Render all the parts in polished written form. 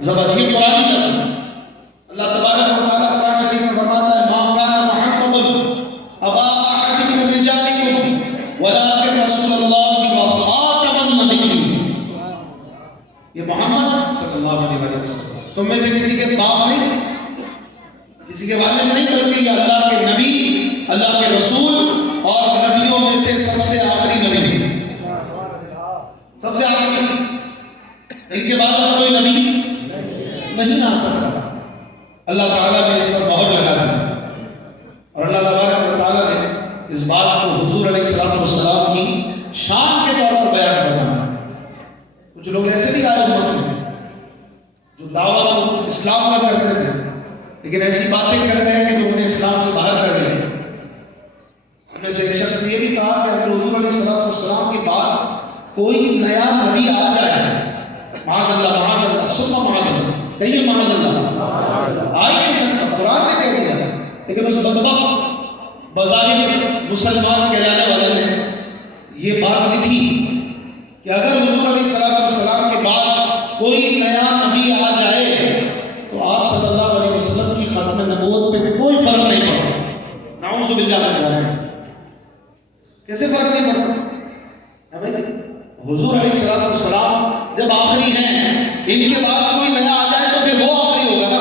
زبر یہ قرآنی لفظ ہے۔ اللہ تبارک و تعالیٰ قرآن شریف میں فرماتا ہے ما کان محمد ابا احد من رجالکم ولکن رسول اللہ وخاتم النبیین۔ یہ محمد صلی اللہ علیہ وسلم تم میں سے کسی کے باپ نہیں، کسی کے والد نہیں، بلکہ یہ اللہ کے نبی، اللہ کے رسول اور نبیوں میں سے سب سے آخری نبی، سب سے آخری۔ ان کے بعد اب کوئی نبی نہیں آ سکتا۔ اللہ تعالیٰ نے اس پر مہر لگا دی اور اللہ تبارک و تعالیٰ نے اس بات کو حضور علیہ السلام کی شان کے طور پر بیان کرنا۔ کچھ لوگ ایسے بھی آئے ہوئے ہیں جو دعویٰ تو اسلام کا کرتے تھے لیکن ایسی باتیں کر رہے ہیں کہ جو انہیں اسلام سے باہر کر رہے ہیں۔ ان میں سے ایک شخص نے یہ بھی کہا کہ اگر حضور علیہ السلام کے بعد کوئی نیا نبی آ جائے، معاذ اللہ معاذ اللہ ثم معاذ اللہ، کہیے معاذ اللہ، آ ہی نہیں سکتا، قرآن نے کہہ دیا، لیکن اس بدبخت بظاہر مسلمان کہلانے والے نے یہ بات لکھی کہ اگر حضور علیہ السلام کے بعد کوئی نیا نبی آ جائے تو آپ صلی اللہ علیہ وسلم کی ختم نبوت پہ کوئی فرق نہیں پڑا۔ نعوذ باللہ من ذالک۔ کیسے فرق نہیں پڑا؟ بھائی حضور علیہ السلام جب آخری ہیں، ان کے بعد کوئی نیا آ جائے تو پھر وہ آخری ہوگا نا۔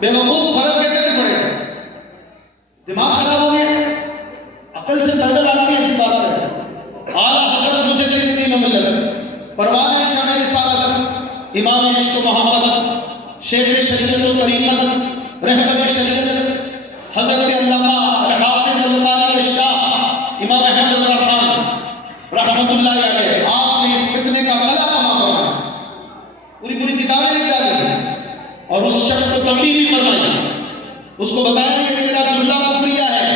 بے وقوف، فرق کیسے نہیں پڑے گا؟ دماغ خراب ہو گیا، عقل سے پیدل آدمی ایسی بات ہے۔ اعلیٰ حضرت مجدد دین و ملت، پروانہ شان رسالت، امام عشق و محبت، شیخ شریعت و طریقت، رہبر شریعت، حضرت علامہ الحافظ القاری الشاہ امام احمد رضا خان رحمۃ اللہ علیہ، آپ نے اس فتنے کا قلعہ کما فرمایا، پوری کتابیں لکھ ڈالی اور اس شخص کو تنبیہ بھی فرمائی، اس کو بتایا کہ تیرا جملہ کفریہ ہے،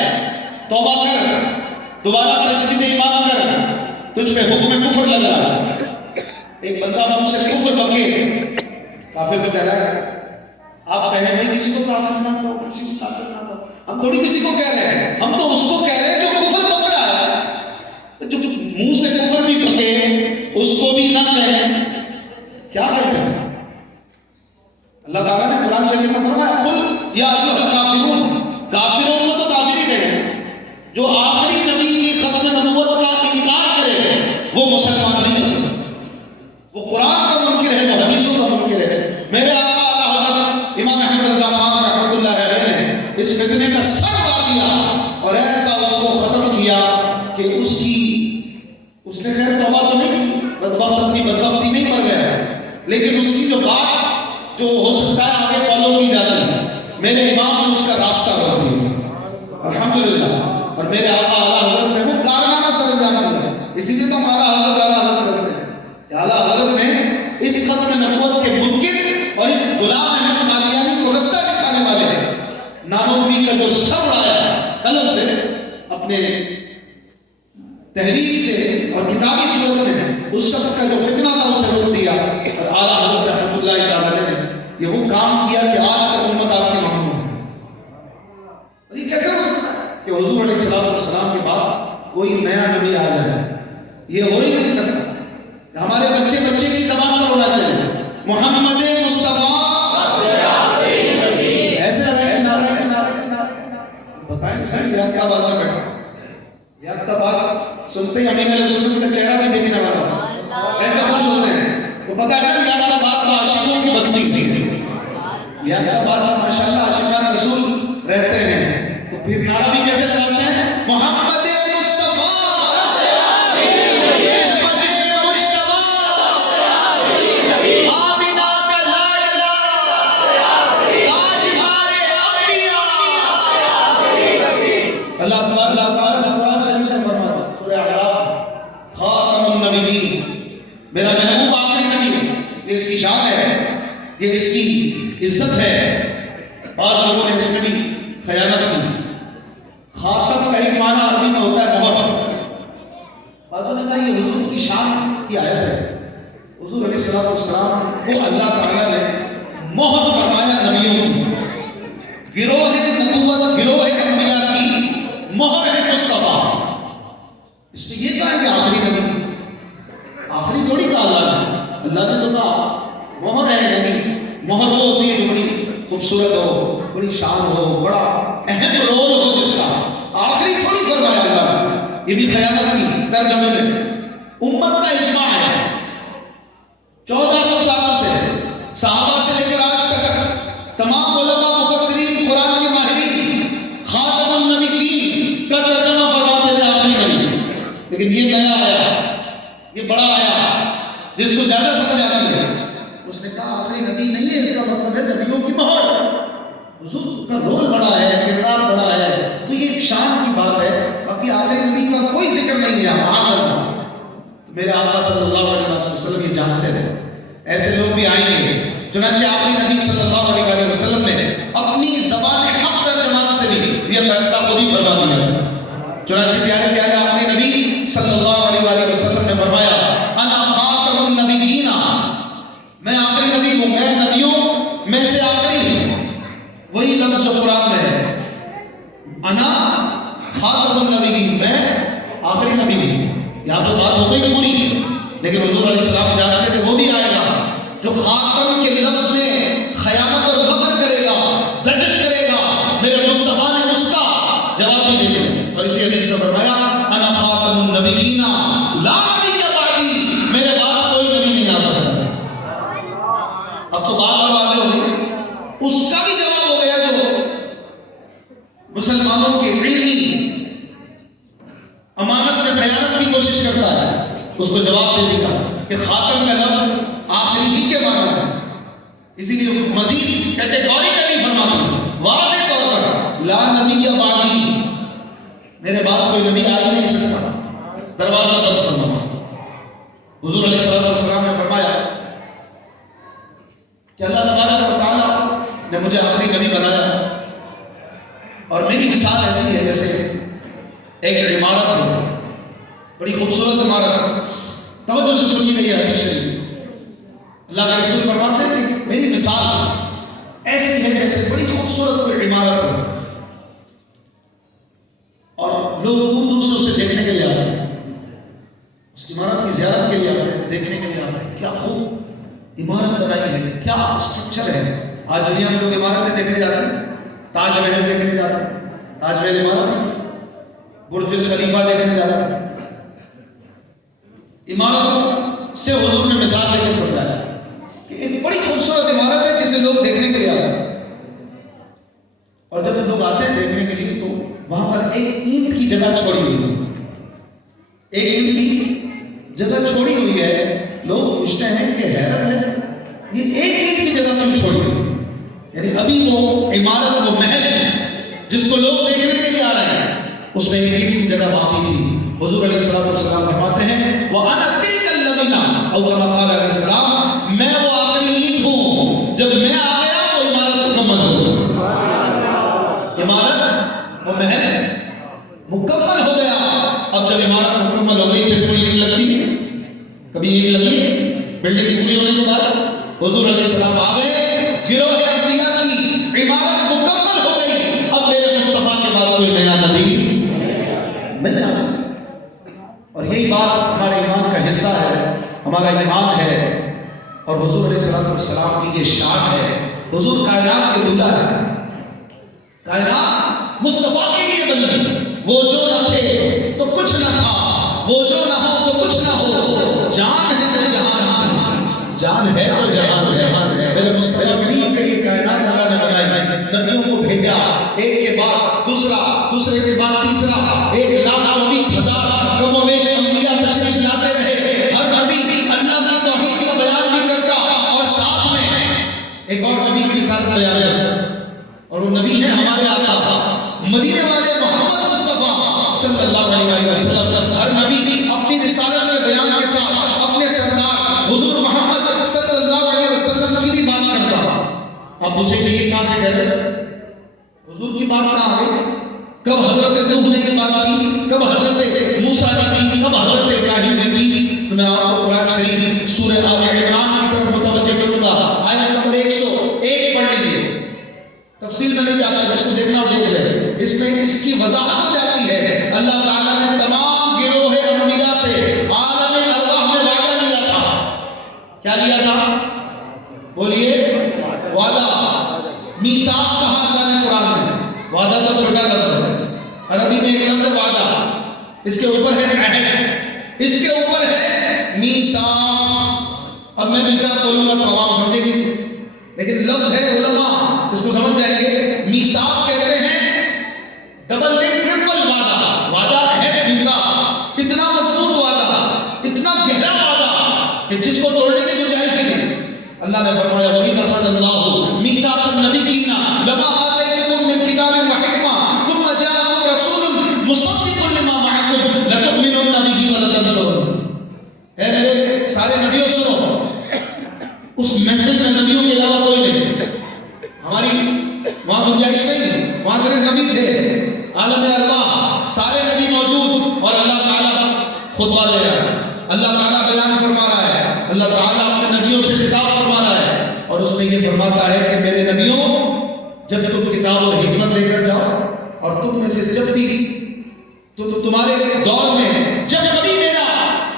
توبہ کر، دوبارہ تجدید ایمان کر، تجھ پہ حکم کفر لگ رہا ہے۔ ایک بندہ مجھ سے کفر بکے، کافر کو کہہ رہا ہے، آپ کہیں بھائی کسی کو کافر نہ کہو، کسی کو کافر نہ کہو، ہم تھوڑی کسی کو کہہ رہے ہیں، ہم تو اس کو کہہ رہے ہیں جو کفر بک رہا ہے، جو منہ سے کفر بھی بکے اس کو بھی نہ کہیں، کیا کہتے ہیں؟ اللہ تعالیٰ نے قرآن شریف میں فرمایا قل یا ایھا الکافرون، کافروں کو تو کافر ہی کہیں، جو آخری نبی کی ختم نبوت کا انکار کرے وہ مسلمان نہیں ہو سکتا، وہ قرآن کا منکر ہے، وہ حدیثوں کا منکر ہے۔ میرے آقا اعلیٰ حضرت امام احمد رضا خان رحمۃ اللہ علیہ نے اس فتنے کا سر کاٹ دیا اور ایسا اس کو ختم کیا کہ اس نے خیر توبہ تو نہیں کی، بدبخت اپنی بدبختی نہیں مر گیا، لیکن اس کی جو بات جو ہو سکتا ہے آگے فالو کی جاتی ہے، میرے امام نے اس کا راستہ کر دیا الحمدللہ، اور میرے آقا اعلیٰ حضرت نے وہ کارنامہ سر انجام دیا۔ اسی لیے تو ہم اعلیٰ حضرت کرتے ہیں کہ اعلیٰ حضرت نے اس ختم نبوت کے منکر اور اس غلام احمد قادیانی کو رستہ دکھانے والے نانوتوی کا جو سر اڑایا قلم سے، اپنے تحریر سے اور کتابی صورت میں اس شخص کا جو فتنہ تھا اسے روک دیا، اور اعلیٰ حضرت رحمۃ اللہ تعالیٰ نے یہ وہ کام کیا کہ آج تک امت آپ کی ممنون ہے۔ اور یہ کیسے ہو سکتا ہے کہ حضور علیہ السلام کے بعد کوئی نیا نبی آ جائے؟ یہ ہو ہی نہیں سکتا۔ ہمارے بچے کی زبان پر ہونا چاہیے محمد مصطفیٰ، ایسے بتائیں یہ کیا بات ہے بیٹا، یہ تب بات سنتے ہی امین علیہ السلام کا چہرہ بھی دیکھنے والا ایسے خوش ہوتے ہیں، تو پتہ ہے نا یہ بات تو عاشقوں کی بستی تھی، یہ بات ماشاء اللہ عاشقان رسول رہتے ہیں، تو پھر نعرہ بھی کیسے چلاتے ہیں محمد میرا محبوب آخری نبی ہے، یہ اس کی شان ہے، یہ اس کی عزت ہے۔ بعض لوگوں نے اس میں بھی خیانت کی۔ خاتم کا ایک معنی عربی میں ہوتا ہے مہر، بعضوں نے کہا یہ حضور کی شان کی آیت ہے، حضور علیہ السلام کو اللہ تعالیٰ نے مہر فرمایا نبیوں کی، گروہ نبوت گروہ انبیاء کی مہر ہے مصطفیٰ۔ اس میں یہ کہا ہے کہ آخری نبی، آخری تھوڑی کہا اللہ نے تو کہا مہر ہے، یعنی مہر وہ ہوتی ہے جو بڑی خوبصورت ہو، بڑی شان ہو، بڑا اہم رول ہو جس کا، آخری تھوڑی فرمایا اللہ، یہ بھی خیانت کی ترجمے میں امت کا اجماع ہے 1400 سالوں سے، صحابہ سے لے کر آج تک تمام علماء مفسرین قرآن کے ماہرین خاتم النبیین کا ترجمہ فرماتے تھے آخری نبی، لیکن یہ نیا آیا، یہ بڑا آیا جس کو زیادہ سمجھ آتی ہے، اس نے کہا آخری نبی نہیں ہے، اس کا مطلب ہے نبیوں کی مہر، حضور کا رول بڑا ہے، کردار بڑا ہے، تو یہ ایک شان کی بات ہے، باقی آخری نبی کا کوئی ذکر نہیں ہے معاذ اللہ۔ میرے آقا صلی اللہ علیہ وسلم یہ جانتے تھے ایسے لوگ بھی آئیں گے، چنانچہ آخری نبی صلی اللہ علیہ وسلم نے اپنی زبان حق ترجمان سے بھی یہ فیصلہ خود ہی فرما دیا تھا۔ چنانچہ پیارے پیارے آخری نبی صلی اللہ علیہ وسلم نے فرمایا انا خاتم النبیین، میں آخری نبی ہوں، میں نبیوں میں سے آخری ہوں، وہی لفظ جو قرآن میں ہے، انا خاتم النبیین، میں آخری نبی ہوں۔ یہاں تو بات ہو گئی پوری، لیکن حضور علیہ السلام جانتے تھے وہ بھی آئے گا جو خاتم کے لفظ میں خیانت اور مکر کرے گا، دجل کرے گا، میرے مصطفیٰ نے اس کا جواب بھی دے دیا، اور اسی حدیث میں فرمایا انا خاتم النبیین لا نبی بعدی، میرے بعد کوئی نبی نہیں آ سکتا۔ اب تو بات اور واضح ہو گئی، اس کا بھی جواب ہو گیا جو مسلمانوں کے علمی امانت میں خیانت کی کوشش کرتا ہے، اس کو جواب دے دیا کہ خاتم کا لفظ آخری ہی کے معنی ہے، اسی لیے مزید کیٹیگوریکلی فرماتے ہیں واضح طور پر لا نبی بعدی، میرے بعد کوئی نبی آ ہی نہیں سکتا، دروازہ بند فرمایا۔ حضور علیہ السلام نے فرمایا کہ اللہ تبارک و تعالیٰ نے مجھے آخری نبی بنایا، اور میری مثال ایسی ہے جیسے ایک عمارت ہو، بڑی خوبصورت عمارت، توجہ سے سنی گئی ہے حدیث شریف، اللہ کے رسول فرماتے ہیں کہ میری مثال ایسی ہے جیسے بڑی خوبصورت کوئی عمارت ہو، اور لوگ دور دور سے اسے دیکھنے کے لیے آتے ہیں، اس عمارت کی زیارت کے لیے آتے ہیں، دیکھنے کے لیے آتے ہیں، کیا خوب عمارت بنائی ہے، کیا اسٹرکچر ہے۔ آج دنیا میں لوگ عمارتیں دیکھنے جاتے ہیں، تاج محل دیکھنے جاتے ہیں، تاج محل عمارت، برج خلیفہ دیکھنے جاتے ہیں، عمارتوں سے حضور نے مثال دے کر سمجھایا کہ ایک بڑی خوبصورت عمارت ہے جسے لوگ دیکھنے کے لیے آتے ہیں، اور جب لوگ آتے ہیں دیکھنے کے لیے تو وہاں پر ایک اینٹ کی جگہ چھوڑی ہوئی ہے، ایک اینٹ کی جگہ چھوڑی ہوئی ہے، لوگ پوچھتے ہیں کہ حیرت ہے یہ ایک اینٹ کی جگہ کیوں چھوڑی ہوئی، یعنی ابھی وہ عمارت، وہ محل جس کو لوگ دیکھنے کے لیے آ رہے ہیں، اس میں ایک اینٹ کی جگہ باقی تھی۔ حضور علیہ السلام فرماتے ہیں وَأَنَا تِلْكَ الَّبِنَا، اور کما قال علیہ السلام میں وہ آخری اینٹ ہوں، جب میں آ گیا وہ عمارت مکمل ہو گئی، عمارت وہ محل مکمل ہو گیا۔ اب جب عمارت مکمل ہو گئی پھر کوئی اینٹ لگتی ہے، کبھی اینٹ لگی ہے بلڈنگ کی پوری ہونے کے بعد؟ حضور علیہ السلام آ گئے، گروہ انبیاء کی عمارت مکمل ہو گئی، اب میرے مصطفیٰ کے بعد کوئی نیا نبی نہیں آ سکتا۔ اور یہی بات ہمارے ایمان کا حصہ ہے، ہمارا ایمان ہے، اور حضور علیہ السلام کی یہ شان ہے۔ حضور کائنات کے دلہا ہے، کائنات مصطفیٰ کے لیے بنی، وہ جو نہ تھے تو کچھ نہ تھا، وہ جو نہ ہو تو کچھ نہ ہو، جان ہے تو جہان، جان ہے تو جہان ہے، میرے مصطفیٰ کریم کے لیے کائنات اللہ نے بنائی، نبیوں کو بھیجا، ایک کے بعد دوسرا، دوسرے کے بعد تیسرا، 1,24,000 کم و بیش انبیاء تشریف لاتے رہے، ہر نبی اللہ کی توحید کا بیان بھی کرتا، اور ساتھ میں ایک اور نبی کی رسالت بیان کرتا، اور وہ نبی ہے ہمارے آقا مدینے والے محمد مصطفیٰ صلی اللہ علیہ وسلم۔ ہر نبی اپنی رسالت کے بیان کے ساتھ اپنے سردار حضور محمد صلی اللہ علیہ وسلم کی بھی بات کرتا۔ اب پوچھیں کہ یہ کہاں سے کہہ رہے؟ حضور کی بات کہاں آ گئی؟ کب حضرت نوح نے یہ بات کی، کب حضرت موسیٰ نے کی، کب حضرت ابراہیم نے کی؟ تو میں آپ کو قرآن شریف سورہ آل عمران کی طرف متوجہ کروں گا، آیت نمبر 101 پڑھ لیجیے، تفصیل میں نہیں جاتا، جس کو دیکھنا دیکھ لے، اس میں اس کی وضاحت ہو جاتی ہے۔ اللہ تعالیٰ نے تمام گروہ انبیاء سے عالم ارواح میں وعدہ لیا تھا، کیا لیا تھا؟ بولیے، وعدہ، میثاق کہا اللہ نے قرآن میں. وعدہ تو چھوٹا لفظ ہے، عربی میں ایک لفظ ہے وعدہ، اس کے اوپر ہے عہد، اس کے اوپر ہے میثاق. اب میں میثاق بولوں گا تو عوام سمجھے گی، لیکن لفظ ہے، علماء اس کو سمجھ جائیں گے. میثاق کہتے ہیں ڈبل نہیں ٹرپل وعدہ. وعدہ ہے میثاق، اتنا مضبوط وعدہ، اتنا گہرا وعدہ کہ جس کو توڑنے کی گنجائش نہیں. اللہ نے فرمایا وَإِذْ أَخَذَ اللَّهُ مِيثَاقَ النَّبِيِّينَ لَمَا آتَيْتُكُم مِّن كِتَابٍ وَحِكْمَةٍ ثُمَّ جَاءَكُمْ رَسُولٌ مُصَدِّقٌ لِّمَا مَعَكُمْ لَتُؤْمِنُنَّ بِهِ وَلَتَنصُرُنَّهُ. اے میرے سارے نبیوں سنو، اس محفل میں نبیوں کے علاوہ کوئی نہیں، ہماری وہاں گنجائش نہیں، وہاں صرف نبی تھے، عالم ارواح سارے نبی موجود، اور اللہ تعالیٰ خطبہ دے رہا ہے، اللہ تعالیٰ بیان فرما رہا ہے، اللہ تعالیٰ اپنے نبیوں سے خطاب فرما رہا ہے، اور اس میں یہ فرماتا ہے کہ میرے نبیوں جب تم کتاب اور حکمت لے کر جاؤ، اور تم میں سے جب بھی تمہارے دور میں جب کبھی میرا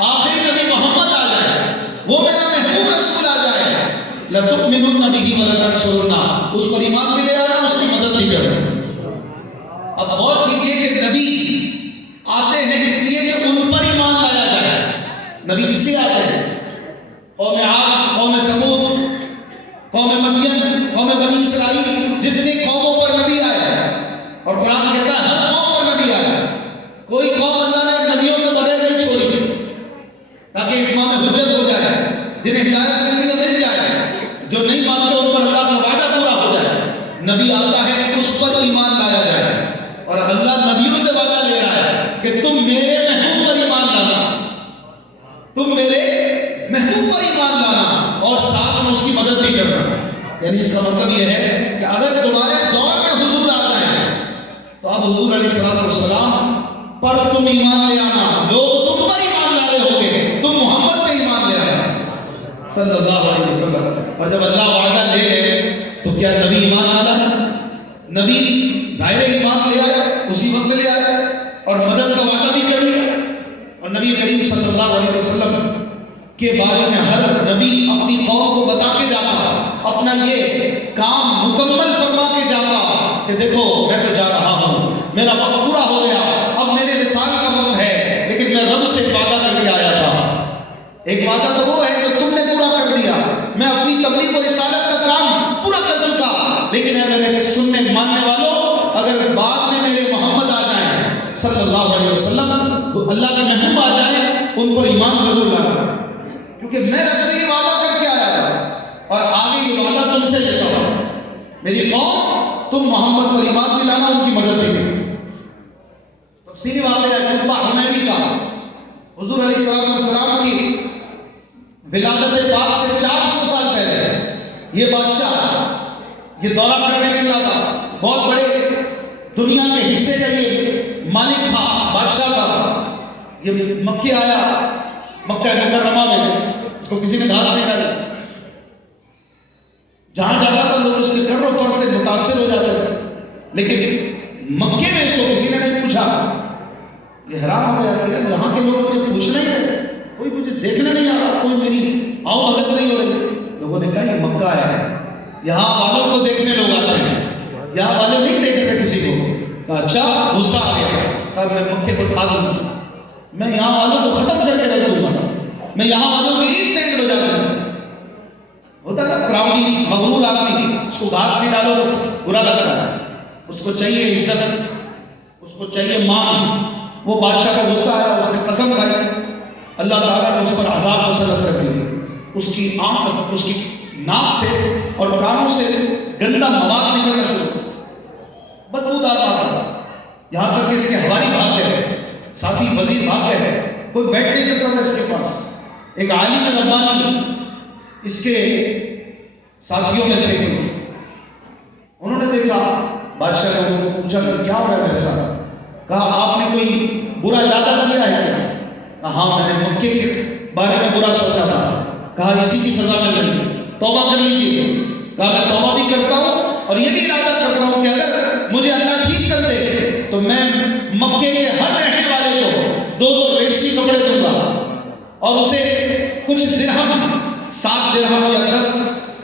آخری نبی محمد آ جائے، وہ میرا محبوب رسول آ جائے، لَتُؤْمِنُنَّ بِهِ وَلَتَنصُرُنَّهُ، اس پر ایمان بھی لے آنا، اس کی مدد بھی کرنا. اب غور کیجئے کہ نبی آتے ہیں اس لیے کہ ان پر ایمان لایا جائے. نبی کس لیے آتے ہیں؟ قوم عاد، قوم سمود، قوم مدین، قوم بنی اسرائیل، جتنی قوموں پر نبی آئے، اور قرآن کہتا ہے ہر قوم پر نبی آئے. کوئی قوم اللہ نے نبیوں کے بغیر نہیں چھوڑی تاکہ اتمام حجت ہو جائے، جنہیں ہدایت مل جائے، جو نہیں مانتے ان پر اللہ کا وعدہ پورا ہو جائے. نبی آتا ہے اس پر ایمان لایا جائے، اور اللہ نبیوں سے وعدہ لے رہا ہے کہ تم میرے محبوب پر ایمان لانا، تم میرے محبوب پر ایمان لانا، اور ساتھ میں اس کی مدد بھی کرنا. یعنی اس کا مطلب یہ ہے کہ اگر تمہارے دور میں حضور آ جائیں تو اب حضور علیہ السلام پر تم ایمان لے آنا. لوگ تم پر ایمان لائے ہوگے، تم محمد پہ ایمان لے آنا صلی اللہ علیہ وسلم. اور جب اللہ وعدہ لے لے تو کیا نبی ایمان لانا ہے؟ نبی ظاہر ایمان لے آئے، اسی وقت لے آئے، اور مدد کا وعدہ بھی کر لیا. اور نبی کریم صلی اللہ علیہ وسلم کے بارے میں ہر نبی اپنی قوم کو بتا کے جاتا، اپنا یہ کام مکمل فرما کے جاتا کہ دیکھو میں تو جا رہا ہوں، میرا وقت پورا ہو گیا، اب میرے رسالت کا وقت ہے، لیکن میں رب سے وعدہ کر کے آیا تھا. ایک وعدہ تو وہ ہے جو تم نے پورا کر دیا، میں اپنی تبلیغ و رسالت کا کام پورا کر چکا، لیکن اے میرے سننے ماننے والوں، اگر بعد میں میرے محمد آ جائیں صلی اللہ علیہ وسلم، تو اللہ کے محبوب آ جائیں، ان پر ایمان ضرور لانا، کیونکہ میں رب سے یہ وعدہ کر کے آیا تھا، اور آگے یہ وعدہ تم سے لیتا ہوں، میری قوم تم محمد پر ایمان بھی لانا، ان کی مدد بھی کرنا. تفصیلی واقعہ ہے قطبہ حمیری کا. حضور علیہ السلام کی ولادت پاک سے 400 سال پہلے یہ بادشاہ یہ دورہ کرنے نکلا تھا. بہت بڑے دنیا کے حصے کا یہ مالک تھا، بادشاہ تھا. یہ مکے آیا، مکہ مکرمہ میں اس کو کسی نے گھاس نہیں ڈالی، جہاں جاتا تھا لوگ اس کے کر و فر سے متاثر ہو جاتے تھے، لیکن مکے میں اس کو کسی نے نہیں پوچھا. یہ حیران ہو گیا کہ یہاں کے لوگ مجھے پوچھ نہیں رہے، کوئی مجھے دیکھنے نہیں آ رہا، کوئی میری آؤ بھگت نہیں ہو رہی. لوگوں نے کہا یہ مکہ ہے، یہاں والوں کو دیکھنے لوگ آتے ہیں، یہاں والے نہیں دیکھتے تھے کسی کو. کہا اچھا، غصہ آ گیا، کہا میں مکے کو کھا دوں گا، میں یہاں والوں کو ختم کر کے رکھ دوں گا، میں یہاں والوں کی عید سے ہو جاتا ہوں. ہوتا ہے پراؤڈی، مغرور آدمی، اس کو گھاس نہیں ڈالو برا لگتا ہے، اس کو چاہیے عزت، اس کو چاہیے مان. وہ بادشاہ کا غصہ آیا، اس نے قسم کھائی، اللہ تعالیٰ نے اس پر عذاب مسلط کر دیا. اس کی آنکھ، اس کی ناک سے اور کانوں سے گندا مواد نکلنا شروع ہوا، بدبودار آتا، یہاں تک کہ اس کے ہواری بھاگ گئے، ساتھی وزیر بھاگ گئے، کوئی بیٹھ نہیں سکتا تھا اس کے پاس. ایک عالم ربانی اس کے ساتھیوں میں تھے، انہوں نے دیکھا بادشاہ نے پوچھا کہ کیا ہو رہا ہے میرے ساتھ. کہا آپ نے کوئی برا ارادہ کیا ہے کیا؟ کہا ہاں میں نے مکے کے بارے میں برا سوچا تھا. کہا اسی کی سزا میں لگی، توبہ کر لیجیے. کہا میں توبہ بھی کرتا ہوں اور یہ بھی ارادہ کرتا ہوں کہ اگر مجھے اللہ ٹھیک کر دے تو میں مکے کے ہر رہنے والے کو 2 ریشمی کپڑے دوں گا، اور اسے کچھ درہم، 7 درہم یا 10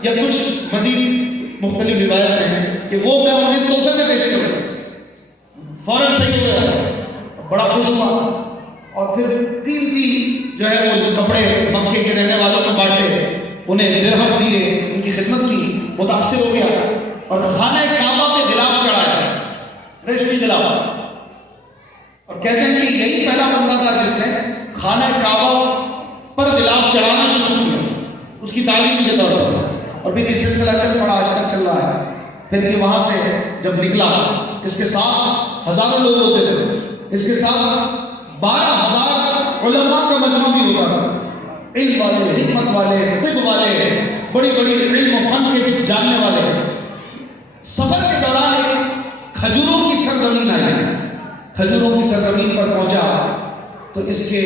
یا کچھ مزید مختلف روایتیں ہیں کہ وہ میں انہیں تحفے میں پیش کروں، فوراً صحیح ہو گیا، بڑا خوش ہوا، اور پھر قیمتی جو ہے وہ کپڑے مکے کے رہنے والوں کو بانٹے، انہیں درہم دیے، ان کی خدمت کی، متاثر ہو گیا اور خانہ کعبہ پہ غلاف چڑھایا، ریشمی غلاف، اور کہتے ہیں کہ یہی پہلا بندہ تھا جس نے خانہ کعبہ پر غلاف چڑھانا شروع کیا اس کی تعلیم کے طور پر، اور پھر یہ سلسلہ چل پڑا، آج تک چل رہا ہے۔ پھر یہ وہاں سے جب نکلا، اس کے ساتھ ہزاروں لوگ ہوتے تھے، اس کے ساتھ 12,000 علماء کا مجمع بھی ہوتا تھا، علم والے، حکمت والے، طب والے، بڑی بڑی علم و فن کے جاننے والے۔ سفر کے دوران ایک کھجوروں کی سرزمین آئی، کھجوروں کی سرزمین پر پہنچا تو اس کے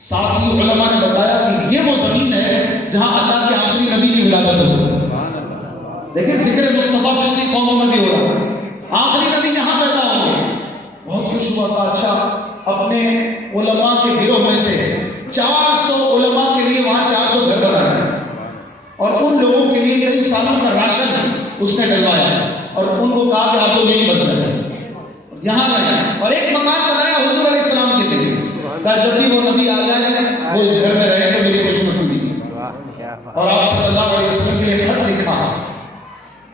ساتھی علماء نے بتایا کہ یہ وہ زمین ہے جہاں اللہ کے آخری نبی کی ولادت ہوئی۔ لیکن ذکر مصطفیٰ پچھلی قوموں میں بھی ہو رہا، آخری نبی یہاں پیدا ہوں گے۔ بہت خوش ہوا تھا، اچھا اپنے علماء کے گروہ میں سے 400 علماء کے لیے وہاں 400 گھر بنائے، اور ان لوگوں کے لیے کئی سالوں کا راشن اس نے ڈلوایا، اور ان کو کہا کہ آپ لوگ یہیں بس رہے، یہاں رہیں، اور ایک مکان بنایا حضور علیہ السلام کے لیے، کہا جب بھی وہ نبی آ جائے وہ اس گھر میں رہے تو میری خوش نصیبی۔ اور آپ صلی اللہ علیہ وسلم کے لیے خط لکھا،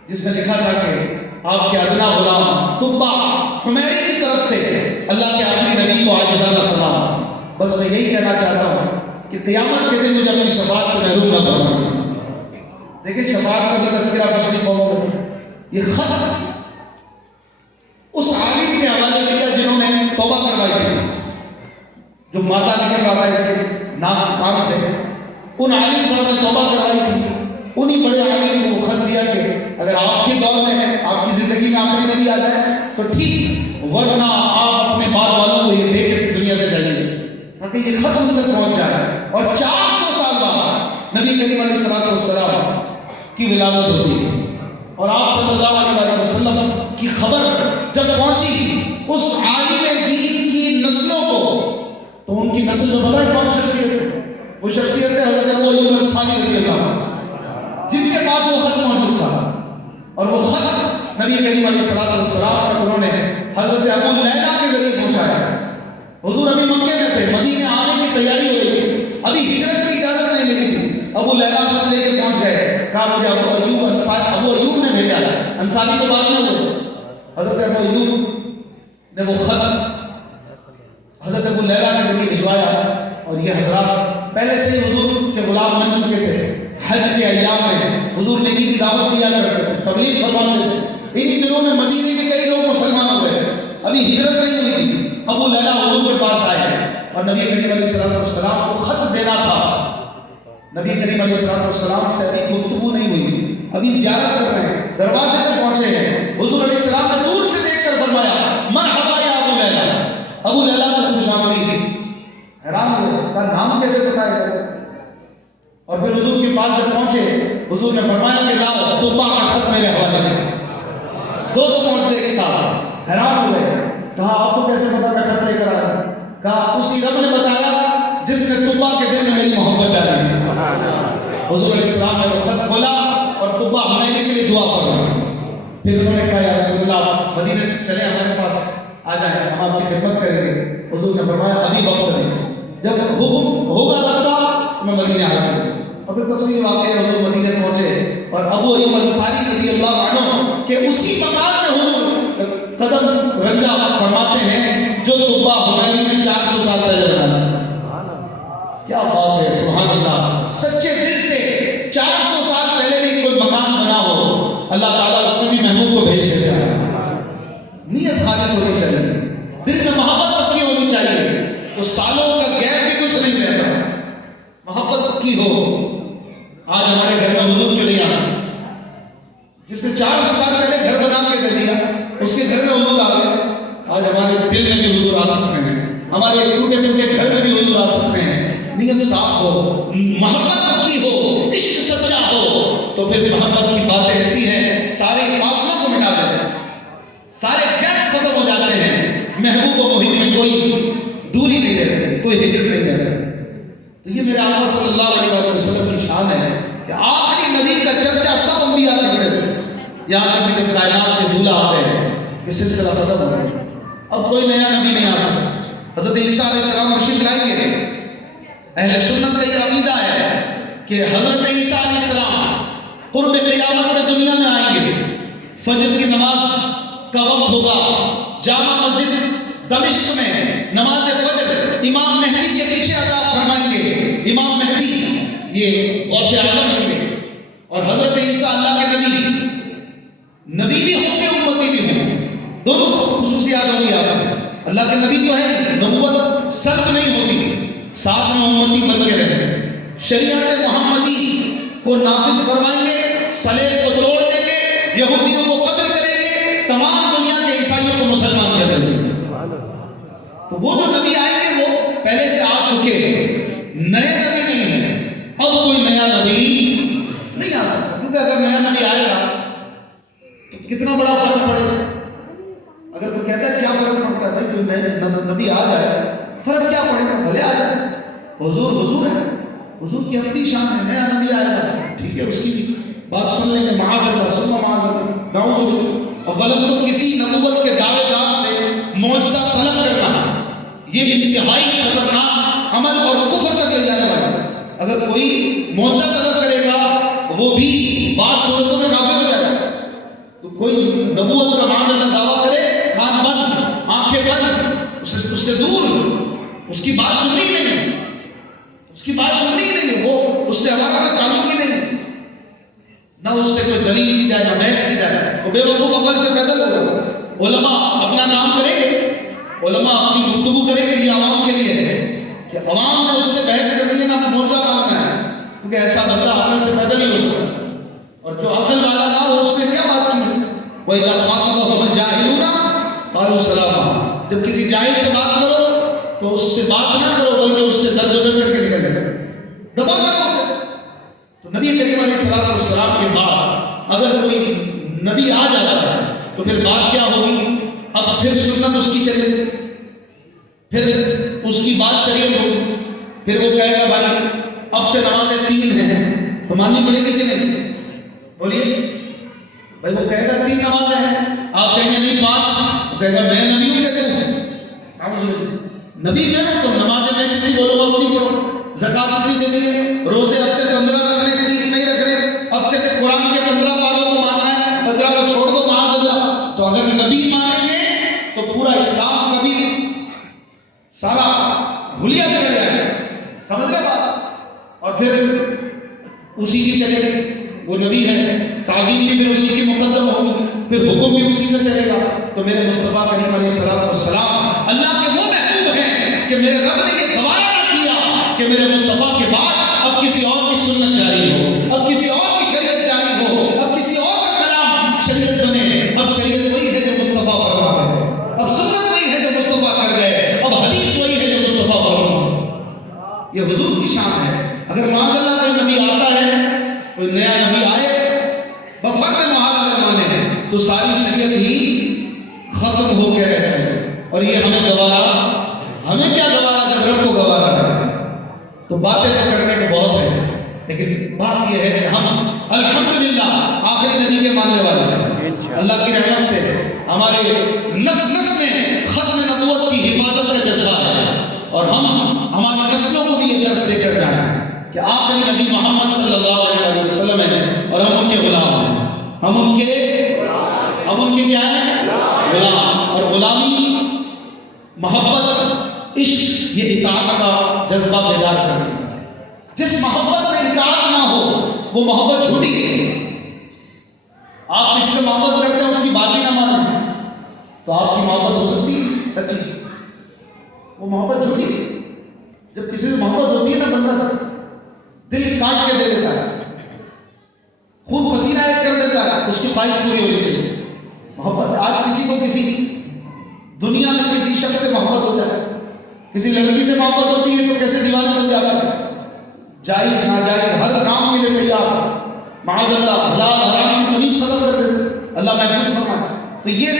جس میں لکھا تھا کہ آپ کے ادنا غلام طبع حمیری کی طرف سے اللہ کے آخری نبی کو عاجزانہ سلام۔ بس میں یہی کہنا چاہتا ہوں کہ قیامت کے دن مجھے اپنی شفاعت سے محروم نہ فرمائیں۔ لیکن شفاعت کا بھی تذکرہ پچھلی قوموں میں، یہ خط اس عالم کے حوالے کیا جنہوں نے توبہ کروائی تھی، جو مادہ نکل رہا تھا اس کے نام کان سے، ان عالم صاحب نے توبہ کروائی تھی، انہی بڑے عالم نے وہ خط دیا کہ اگر آپ کے دور میں آپ کی زندگی میں آخری نبی آ جائے تو ٹھیک، ورنہ آپ اپنے بعد والوں کو یہ دے کے دنیا سے جائیے، تاکہ یہ خط ان تک پہنچ جائے۔ اور 400 سال بعد نبی کریم علیہ السلام کی ولادت ہوتی ہے، اور آپ صلی اللہ علیہ وسلم کی خبر جب پہنچی اس عالم دین کی نسلوں کو، تو ان کی نسل سے پتہ ہے کون شخصیت ہے؟ وہ شخصیت ہے حضرت ابو ایوب انصاری رضی اللہ عنہ، جن کے پاس وہ خط موجود تھا، اور وہ خط نبی کریم علیہ السلام تک انہوں نے حضرت ابو لیلہ کے ذریعے پہنچایا۔ حضور ابھی مکے میں تھے، مدینے آنے کی تیاری ہو رہی تھی، ابھی ہجرت کی اجازت نہیں ملی تھی، ابو لیلہ خط لے کے پہنچ گئے، کہا مجھے ابو ایوب نے بھیجا ہے، انصاری کو بات نہ ہو۔ حضرت ابو ایوب نے وہ خط حضرت ابو لیلہ کے ذریعے بھجوایا، اور یہ حضرات پہلے سے ہی حضور کے غلام بن چکے تھے، حج کے ایام میں حضور نبی کی دعوت دیا کرتے تھے، تبلیغ فرماتے تھے۔ انہی دنوں میں مدینے کے کئی لوگ مسلمان ہو گئے، ابھی ہجرت نہیں ہوئی تھی، ابو لیلہ حضور کے پاس آئے، اور نبی کریم علیہ السلام کو خط دینا تھا۔ نبی کریم علیہ السلام سے ابھی گفتگو نہیں ہوئی، ابھی زیارت کر رہے ہیں، دروازے پر پہنچے ہیں، حضور علیہ السلام نے دور سے دیکھ کر فرمایا مرحبا یا ابو لیلہ، ابو لیلہ کو خوش آمدید۔ حیران ہوئے، کہا نام کیسے بتایا گیا؟ اور پھر حضور کے پاس جب پہنچے، حضور نے فرمایا کہ لاؤ طبع کا خط میرے حوالے میں، دو پہنچے ایک ساتھ۔ حیران ہوئے، کہا آپ کو کیسے پتا میں خط لے کر آیا؟ کہا اسی رب نے بتایا جس نے طبع کے دل میں میری محبت ڈالی۔ حضور علیہ السلام نے وہ خط کھولا اور طبع حمیری کے لیے دعا فرمائی۔ پھر انہوں نے کہا یا رسول اللہ مدینے چلے ہمارے پاس آ جائیں، ہم آپ کی خدمت کریں گے۔ حضور نے فرمایا ابھی وقت نہیں، جب حکم ہوگا تب میں مدینے آ جاؤں۔ اور پھر تفصیل واقع ہے، حضور مدینے پہنچے، اور ابو ایوب انصاری رضی اللہ عنہ کہ اسی مکان میں حضور قدم رنجا فرماتے ہیں جو طبع حمیری میں 400 سال پہلے بنا۔ کیا بات ہے، سبحان اللہ، سچے دل سے 400 سال پہلے بھی کوئی مکان بنا ہو، اللہ تعالیٰ اس میں بھی محبوب کو بھیج دیتا ہے۔ نیت خالص ہونی چاہیے، دل میں محبت پکی ہونی چاہیے، تو سالوں کا گیپ بھی کچھ نہیں رہتا، محبت پکی ہو۔ آج ہمارے گھر میں حضور کیوں نہیں آ سکتے؟ جس نے 400 سال پہلے گھر بنا کے دے دیا، اس کے گھر میں حضور آ گئے۔ آج ہمارے دل میں بھی حضور آ سکتے ہیں، ہمارے ٹوٹے ٹوٹے گھر میں بھی حضور آ سکتے ہیں۔ نیت صاف ہو، محبت پکی ہو، عشق سچا ہو، تو پھر محبت کی باتیں ایسی ہیں سارے فاصلوں کو مٹا دیتے ہیں، سارے گیپس ختم ہو جاتے ہیں، محبوب و محب میں کوئی دوری نہیں رہتی، کوئی ہجرت نہیں رہتی۔ تو یہ میرے آقا صلی اللہ علیہ وسلم کی شان ہے کہ آخری نبی کا چرچا سب انبیاء کے بڑے یہاں تک کہ جب کائنات کے دولہ آ گئے یہ سلسلہ ختم ہو گیا، اب کوئی نیا نبی نہیں آ سکتا۔ حضرت عیسیٰ علیہ السلام تشریف لائیں گے، اہل سنت کا یہ عقیدہ ہے کہ حضرت عیسیٰ علیہ السلام قرب قیامت میں دنیا میں آئیں گے، فجر کی نماز کا وقت ہوگا، جامع مسجد دمشق میں نماز فجر امام مہدی کے پیچھے ادا فرمائیں گے۔ امام مہدی یہ غوث اعظم ہوں گے، اور حضرت عیسیٰ اللہ کے نبی بھی ہوں گے، امتی بھی ہوں گے، دونوں خصوصیات ہوں گی۔ آپ اللہ کے نبی تو ہے، نبوت سلب نہیں ہوگی، ساتھ میں امتی بن کے رہیں، شریعت محمدی کو نافذ فرمائیں گے، صلیب کو توڑ دیں گے، یہودیوں کو قتل کریں گے، تمام دنیا کے عیسائیوں کو مسلمان کر دیں گے۔ تو وہ جو نبی آئیں گے وہ پہلے سے آ چکے ہیں، نئے نبی نہیں ہیں، اب کوئی نیا نبی نہیں آ سکتا، کیونکہ اگر نیا نبی آئے گا تو کتنا بڑا فرق پڑے گا۔ اگر کوئی کہتا ہے کیا فرق پڑتا ہے، بھائی کوئی نیا نبی آ جائے فرق کیا پڑے گا، بھلے آ جائے، حضور ہے، حضور کی اپنی شان ہے، نیا نبی آئے گا ٹھیک ہے، اس کی بھی بات سن لیں گے، معاذ اللہ ثم معاذ اللہ، نعوذ باللہ۔ اولن تو کسی نبوت کے دعوے دار سے معجزہ طلب کرنا یہ انتہائی خطرناک عمل اور کفر تک لے جانے والا ہے۔ اگر کوئی معجزہ طلب کرے گا وہ بھی بعض صورتوں میں کافر ہو جائے گا۔ تو کوئی نبوت کا معاذ اللہ دعویٰ کرے، کان بند، آنکھیں بند، اس سے دور، اس کی بات سننی نہیں، اس کی بات سننی نہیں، وہ اس سے ہمارا تعلق ہی نہیں، نہ اس سے کوئی دلیل کی جائے نہ بحث کی جائے، وہ بے وقوف عقل سے پیدل ہوگا۔ علماء اپنا کام کریں گے، علماء اپنی گفتگو کریں گے، یہ عوام کے لیے ہے کہ عوام نے اس سے بحث کرنی ہے، نہ معجزہ مانگنا ہے، کیونکہ ایسا بندہ عقل سے پیدل ہی ہو سکتا ہے، اور جو عقل والا نہ ہو اس نے کیا بات کی ہے؟ وَإِذَا خَاطَبَهُمُ الْجَاهِلُونَ قَالُوا سَلَامًا، جب کسی جاہل سے بات کرو تو اس سے بات نہ کرو بلکہ اس سے درگزر کر کے نکل جائے، دبا کرو اسے۔ تو نبی کریم علیہ السلام کے بعد اگر کوئی نبی آ جاتا ہے تو پھر بات کیا ہوگی؟ اب پھر سنت اس کی چلے، پھر اس کی بات شریعت ہوگی، پھر وہ کہے گا بھائی اب سے نمازیں 3 ہیں تو ماننی پڑے گی کہ نہیں؟ بولیے بھائی، وہ کہے گا 3 نمازیں ہیں، آپ کہیں گے نہیں 5، وہ کہے گا میں نبی ہوں کہتے ہوں، نبی میں ہوں تو نمازیں میں جتنی بولوں گا اتنی پڑھو، زکات اتنی دینی ہے، روزے اب سے 15 رکھنے 30 نہیں رکھنے، اب سے قرآن کے 15 پاروں کو ماننا ہے، 15 کو چھوڑ دو معاذ اللہ۔ تو اگر نبی مانیں گے تو پورا اسلام کبھی سارا بھولیا چلا جائے گا، سمجھ رہے بات؟ اور پھر اسی کی چلے گی، وہ نبی ہے، تعظیم بھی پھر اسی کی مقدم ہوگی، پھر حکم بھی اسی سے چلے گا۔ تو میرے مصطفیٰ کریم علیہ السلام اللہ کے وہ محبوب ہیں کہ میرے رب نے یہ گوارا نہ کیا کہ میرے مصطفیٰ کے بعد اب کسی اور کی سنت جاری ہو، اب کسی اور کی شریعت جاری ہو، اب کسی اور کا کلام شریعت بنے۔ اب شریعت وہی ہے جو مصطفیٰ فرما ہے، اب سنت وہی ہے جو مصطفیٰ کر گئے، اب حدیث وہی ہے جو مصطفیٰ فرما۔ یہ حضور کی شان ہے۔ اگر معاذ اللہ کوئی نبی آتا ہے، کوئی نیا نبی آئے بفرض محال اگر مانے تو ساری شریعت ہی ختم ہو کے رہتا ہے، اور یہ ہمیں گوارا، ہمیں کیا گوارا جب رب کو گوارا ہے۔ تو باتیں تو کرنے کو بہت ہے، لیکن بات یہ ہے کہ ہم الحمدللہ آخری نبی کے ماننے والے ہیں۔ اللہ کی رحمت سے ہمارے نسل میں ختم نبوت کی حفاظت کا جذبہ ہے، اور ہم ہماری نسلوں کو بھی یہ درس دے کر جائیں کہ آخری نبی محمد صلی اللہ علیہ وسلم ہے، اور ہم ان کے غلام ہیں، ہم ان کے کیا ہیں؟ غلام۔ اور غلامی، محبت، عشق، یہ اطاعت کا جذبہ بیدار کرتی ہے۔ جس محبت میں اطاعت نہ ہو وہ محبت جھوٹی ہے۔ آپ کسی سے محبت کرتے ہیں اس کی بات ہی نہ مانیں تو آپ کی محبت ہو سکتی ہے سچی، وہ محبت جھوٹی ہے۔ جب کسی سے محبت ہوتی ہے نا، بندہ دل کاٹ کے دے دیتا ہے، خون پسینہ ایک کر دیتا ہے، اس کی خواہش پوری ہو جاتی ہے۔ محبت، آج کسی کو کسی دنیا میں کسی شخص سے محبت ہو جائے، کسی لڑکی سے محبت ہوتی ہے تو کیسے دیوانہ بن جاتا ہے، جائز ناجائز ہر کام کے لیے تیار، معاذ اللہ حلال حرام کی تمیز ختم کر دیتے، اللہ محفوظ فرمائے۔ تو یہ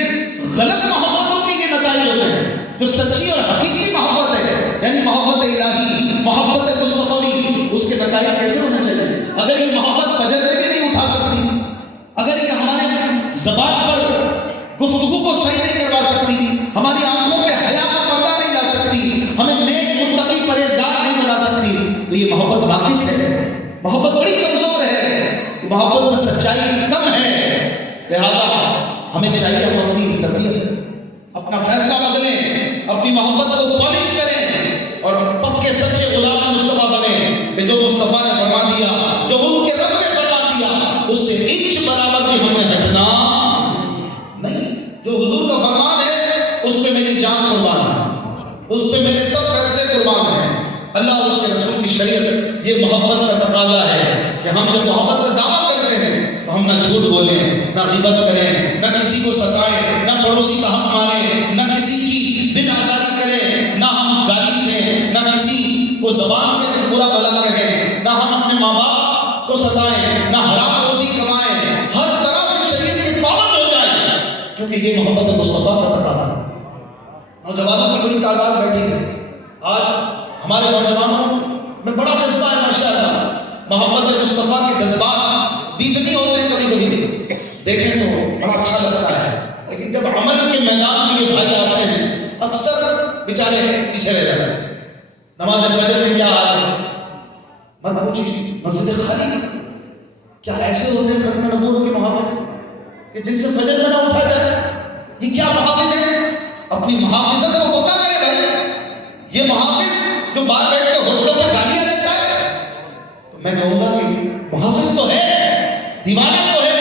غلط محبتوں کے یہ نتائج ہوتے ہیں۔ جو سچی اور حقیقی محبت ہے، یعنی محبت الہی، محبت مصطفی، اس کے نتائج کیسے ہونے چاہیے؟ اگر یہ محبت فجر میں بھی نہیں اٹھا سکتی، اگر یہ ہمارے ہماری آنکھوں پہ حیا کا پردہ نہیں لا سکتی، ہمیں نیک متقی پرہیزگار نہیں بنا سکتی، تو یہ محبت ناقص ہے، محبت بڑی کمزور ہے، محبت میں سچائی کم ہے۔ لہذا ہمیں چاہیے ہم اپنی تربیت، اپنا فیصلہ بدلیں، اپنی محبت کو پالش کریں اور پکے سچے غلام مصطفیٰ بنے کہ جو مصطفیٰ نے فرما دیا، جو ان کے رب نے فرما دیا، اس سے انچ برابر بھی ہم نے ہٹنا نہیں۔ جو حضور کا فرمان ہے اس پہ میری جان قربان ہے، اس پہ میرے سب فیصلے قربان ہیں۔ اللہ اور اس کے رسول کی شریعت یہ محبت کا تقاضا ہے کہ ہم جب محبت کا دعویٰ کرتے ہیں تو ہم نہ جھوٹ بولیں، نہ غیبت کریں، نہ کسی کو ستائیں، نہ پڑوسی کا حق ماریں، نہ کسی کی دل آزاری کریں، نہ ہم گالی دیں، نہ کسی کو زبان سے برا بھلا کہیں، نہ ہم اپنے ماں باپ کو ستائیں، نہ حرام روزی کمائیں، ہر طرح سے شریعت کے پابند ہو جائیں، کیونکہ یہ محبت مصطفیٰ کا تقاضا ہے۔ نوجوانوں کی بڑی تعداد بیٹھی ہے، آج ہمارے نوجوانوں میں بڑا جذبہ ہے ماشاءاللہ، محبت مصطفیٰ کے جذبات دیدنی ہوتے ہیں، کبھی کبھی دیکھیں تو بڑا اچھا لگتا ہے، لیکن جب عمل کے میدان میں یہ بھائی آتے ہیں اکثر بیچارے پیچھے رہ جاتے ہیں۔ نماز فجر میں کیا حال ہے؟ مت پوچھیے، مسجد خالی، کیا ایسے ہوتے ہیں ختم نبوت کے محافظ کہ جن سے فجر نہ اٹھا جائے؟ یہ کیا محافظ ہیں؟ اپنی محافظت کو پکا کرے بھائی، یہ محافظ جو باہر بیٹھ کے ہوٹلوں میں گالیاں دیتا ہے، تو میں کہوں گا کہ محافظ تو ہے، دیوانہ تو ہے،